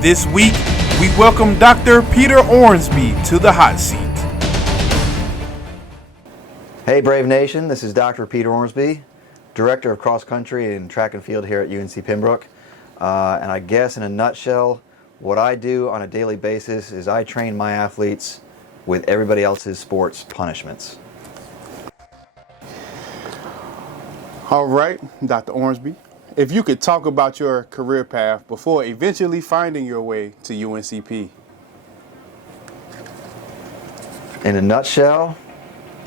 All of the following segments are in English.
This week, we welcome Dr. Peter Ormsby to the hot seat. Hey Brave Nation, this is Dr. Peter Ormsby, Director of Cross Country and Track and Field here at UNC Pembroke. And I guess in a nutshell, what I do on a daily basis is I train my athletes with everybody else's sports punishments. All right, Dr. Ormsby, if you could talk about your career path before eventually finding your way to UNCP. In a nutshell,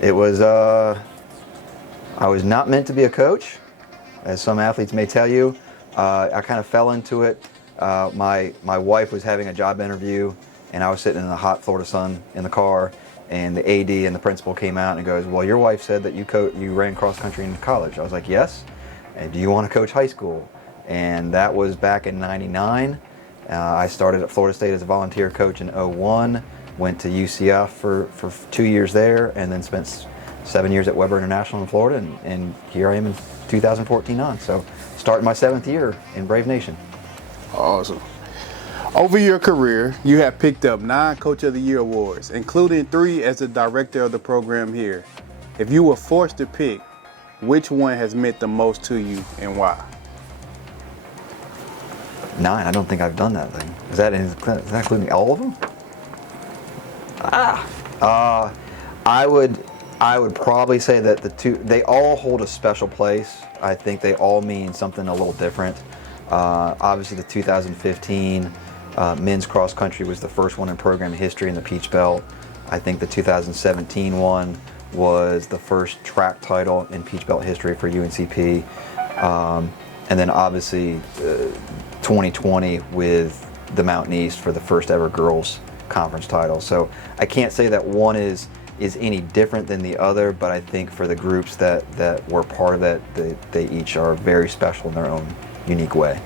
it was, I was not meant to be a coach, as some athletes may tell you. I kind of fell into it. My wife was having a job interview, and I was sitting in the hot Florida sun in the car, and the AD and the principal came out and goes, well, your wife said that you ran cross country in college. I was like, yes. And do you want to coach high school? And that was back in '99. I started at Florida State as a volunteer coach in '01, went to UCF for 2 years there, and then spent 7 years at Weber International in Florida, and here I am in 2014 on. So starting my 7th year in Brave Nation. Awesome. Over your career, you have picked up 9 Coach of the Year awards, including 3 as the director of the program here. If you were forced to pick, which one has meant the most to you and why? 9, I don't think I've done that thing. Is that including all of them? I would probably say that the 2, they all hold a special place. I think they all mean something a little different. Obviously the 2015 men's cross country was the first one in program history in the Peach Belt. I think the 2017 one was the first track title in Peach Belt history for UNCP. And then obviously 2020 with the Mountain East for the first ever girls conference title. So I can't say that one is any different than the other, but I think for the groups that were part of that, they each are very special in their own unique way.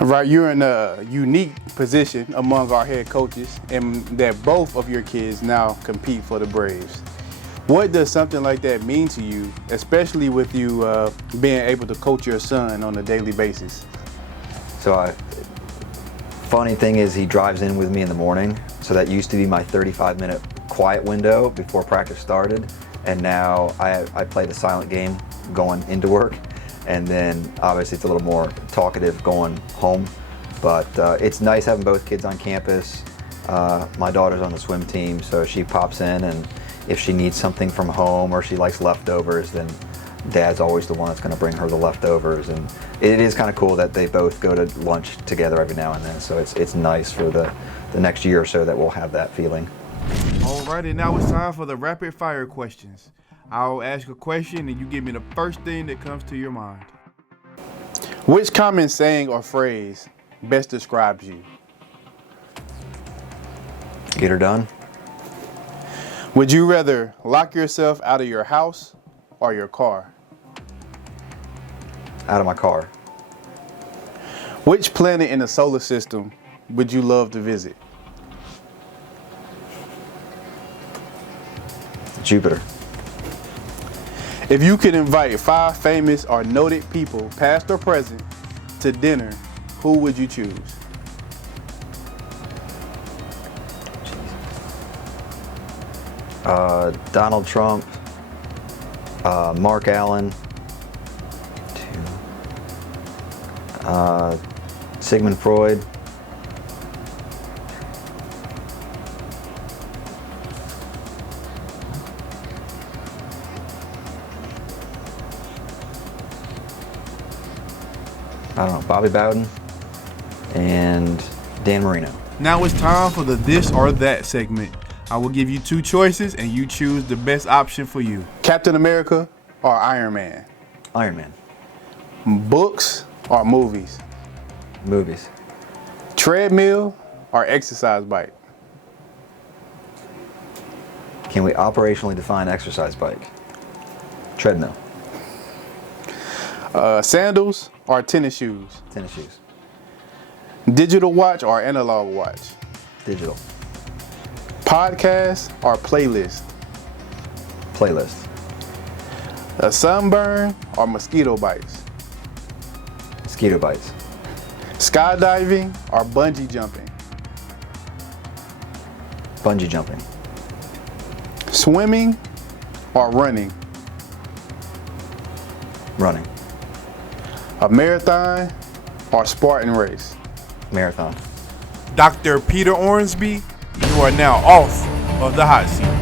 Right, you're in a unique position among our head coaches, and that both of your kids now compete for the Braves. What does something like that mean to you, especially with you being able to coach your son on a daily basis? So funny thing is, he drives in with me in the morning, so that used to be my 35-minute quiet window before practice started, and now I play the silent game going into work. And then obviously it's a little more talkative going home, but it's nice having both kids on campus. My daughter's on the swim team, so she pops in, and if she needs something from home or she likes leftovers, then Dad's always the one that's going to bring her the leftovers. And it is kind of cool that they both go to lunch together every now and then, so it's nice for the next year or so that we'll have that feeling. Alrighty, now it's time for the rapid fire questions. I'll ask a question and you give me the first thing that comes to your mind. Which common saying or phrase best describes you? Get her done. Would you rather lock yourself out of your house or your car? Out of my car. Which planet in the solar system would you love to visit? Jupiter. If you could invite 5 famous or noted people, past or present, to dinner, who would you choose? Donald Trump, Mark Allen, Sigmund Freud, I don't know, Bobby Bowden, and Dan Marino. Now it's time for the this or that segment. I will give you 2 choices and you choose the best option for you. Captain America or Iron Man? Iron Man. Books or movies? Movies. Treadmill or exercise bike? Can we operationally define exercise bike? Treadmill. Sandals or tennis shoes? Tennis shoes. Digital watch or analog watch? Digital. Podcast or playlist? Playlist. A sunburn or mosquito bites? Mosquito bites. Skydiving or bungee jumping? Bungee jumping. Swimming or running? Running. A marathon or Spartan race? Marathon. Dr. Peter Ormsby, you are now off of the hot seat.